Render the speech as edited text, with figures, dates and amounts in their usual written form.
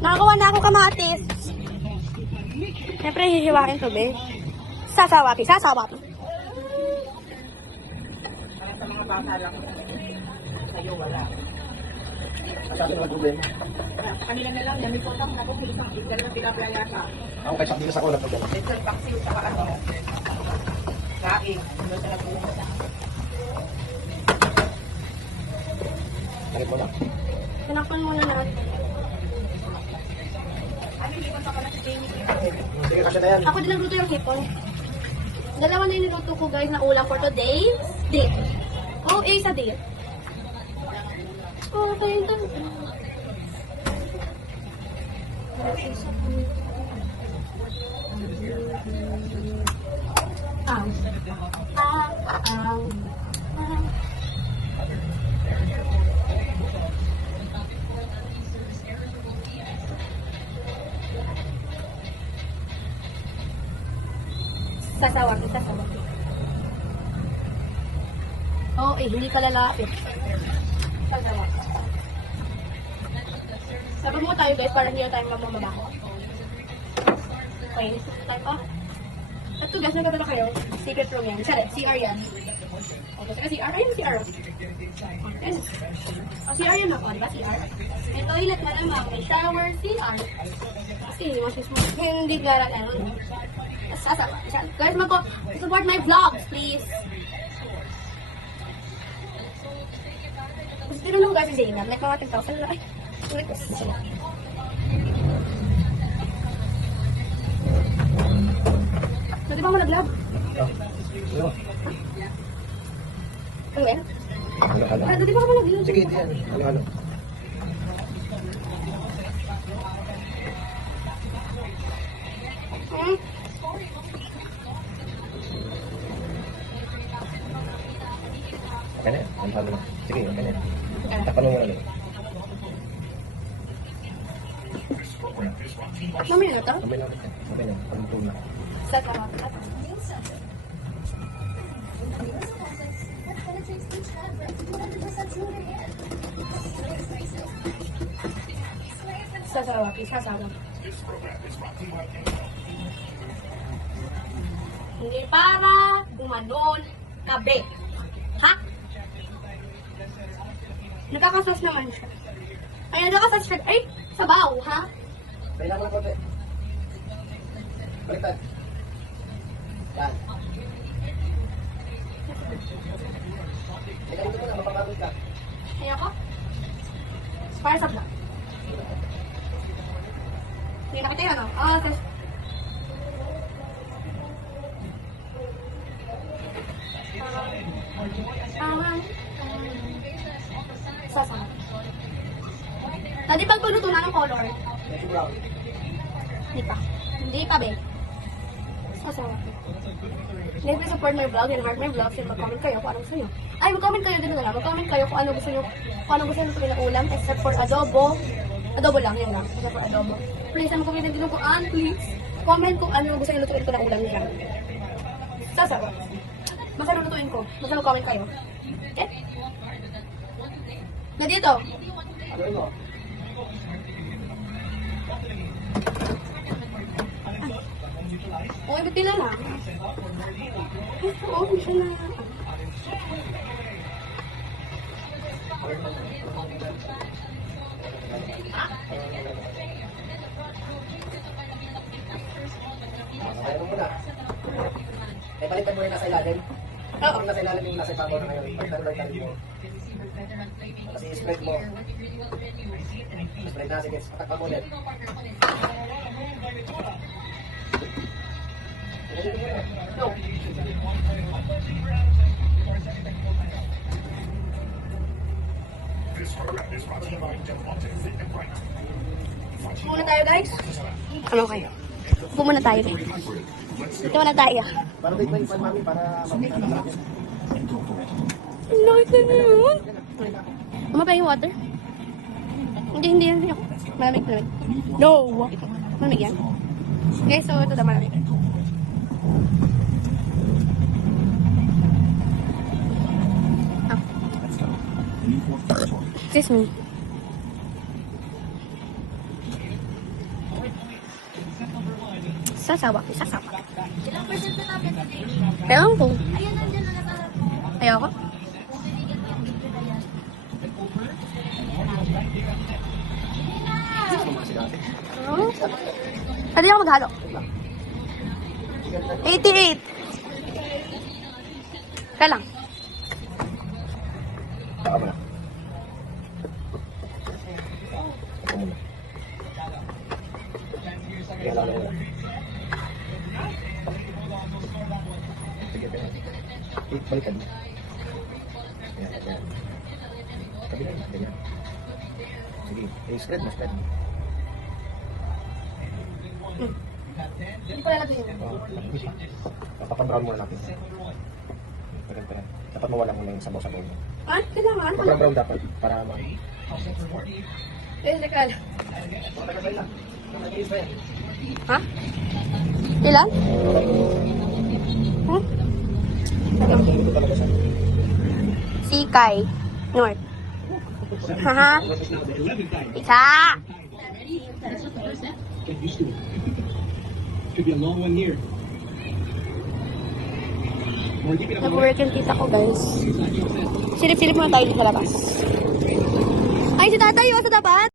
Nakakuha na ako kamatis. Siyempre, hihiwain to, be. Sasawapi, sasawapi. Sa mga bata lang. Sa'yo wala. Masyado na problema. Kanila na lang, dami ko lang, nakuha isang igal na tilapia yata. Ako kahit sakdinas ako lang. Ito yung vaccine sa ano. Kain. Ano sa nagpuha? Bakit mo na? Tinakpan muna natin. Ano yung liban sa kalat si Jamie? Sige, kasya na yan. Ako din nagluto yung hipon. Dalawa na yung niluto ko guys na ulam for today's date. Oh, sa date. Oh, kayo ito. Sasawag. Oo, hindi ka lalapit. Sasawag. Sabi mo tayo guys, para hindi na tayo mamamabaho. Okay, tayo pa. At to guys, nagkatala kayo. Secret room yan. Sorry, CR yan. Okay, saka CR. Ayun, CR. Okay. Oh, CR yan ako, diba CR? May toilet na naman, may shower, CR. Kasi hindi garang ano. Guys, support my vlogs, please. Gusto nyo lang guys si Zainab. Like mga 10,000 lang. Ay, ulit ko. Pwede ba mo nag-love? Ano yan? Pwede ba mo nag-love? Sige, hindi yan. Ano? Okay na yan. Ang sabi na. Sige, okay na yan. Tapan mo muna lang. Mamaya na to? Mamay lang. Mamay lang. Pagluto na. Set ako. Sasawapi. Hindi para gumanon kabe. Ha? Nakakasas naman siya. Ay, nakakasas siya. Ay, sabaw, ha? Kailangan mo ng konti. Baliktad. Yan. Kailangan mo na, mapapagod ka. Kaya ko? Para sa vlog. Hindi nakita yun, no? Oh, okay. Sasama. Tadi pag pagluto na ng color. Medyo brown. Hindi pa, be. Sasama. Please support my vlog and heart my vlogs and mag-comment kayo kung anong gusto nyo. Ay, mag-comment kayo din na. Mag-comment kayo kung ano gusto nyo. Kung ano gusto nyo tuloy na ulam except for adobo. Adobo lang, yun lang. Except for adobo. Please, mag-comment din kung please. Comment kung ano gusto nyo lutuin ko na ulam nila. Sasama. Basta lutuin ko. Basta mag-comment kayo. Okay? Na dito. Ano yun mo? Okay, ba't pila lang? Oo, siya na. Ayaw mo muna. Eh, baliktad mo yung nasa ilalim. Oo. Yung nasa ilalim yung nasa ibabaw na ngayon. Baliktad mo mo. Kasi i-spread mo. Spread na, sige. Patakpan mo ulit. Go! Muna tayo, guys. Ano kayo? Upo muna tayo. Dito muna tayo. Para wait, mami, para mamita na natin. Nakita niyo yun? Uma pa yung water? Hindi yan. Malamig. No! Malamig yan. Okay, so ito na malamig. Excuse me. Sasawa. Ilang percent na natin today? Ewan ko. Ayun, nandiyan na nasa... Ayoko. Pwede ako maghalo. 88. Kaya lang. Saka mo na. Ito muna. Kaya lang na. Sige, kaya. Balikan. Ayan, ayan. Kabilang, ganyan. Sige, spread mo, spread mo. Hindi ko lalagyan. Papapabrown muna natin. Pagkan. Dapat mawala mo lang yung sabaw-sabaw mo. Ah, kailangan. Pag-brown dapat para ma... Eh, teka. Ha? Ilan? Hmm? Ito talaga siya. Sikay. North. Haha. Isa. Get used to it. Could be a long one here. Or keep it on the Nag-work yung tita ko, guys. Silip-silip muna tayo dito sa labas. Ay, si tatay, sa tapat.